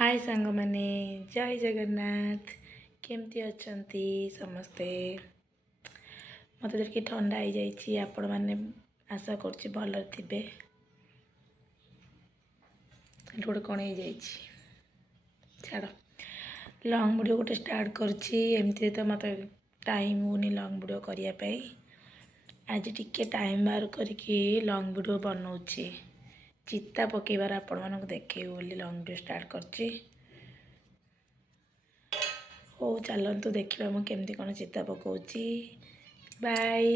हाय सांग मैंने जय जगन्नाथ केमती अच्छंती समस्ते मत देखिए ठंडा हो जाइए आपण मैंने आशा कर भल थे गोटे कौन हो छाड़ लंग वीडियो गोटे स्टार्ट करमती तो मत टाइम होनी लंग वीडियो करने आज टिके टाइम बाहर करके लंग वीडियो बनाऊँगी चिता पकेबार आपण मानक देखे बोली लंग वीडियो स्टार्ट करची हो चलतु देखा मुझे केमती कौन चिता पकाऊँगी बाय।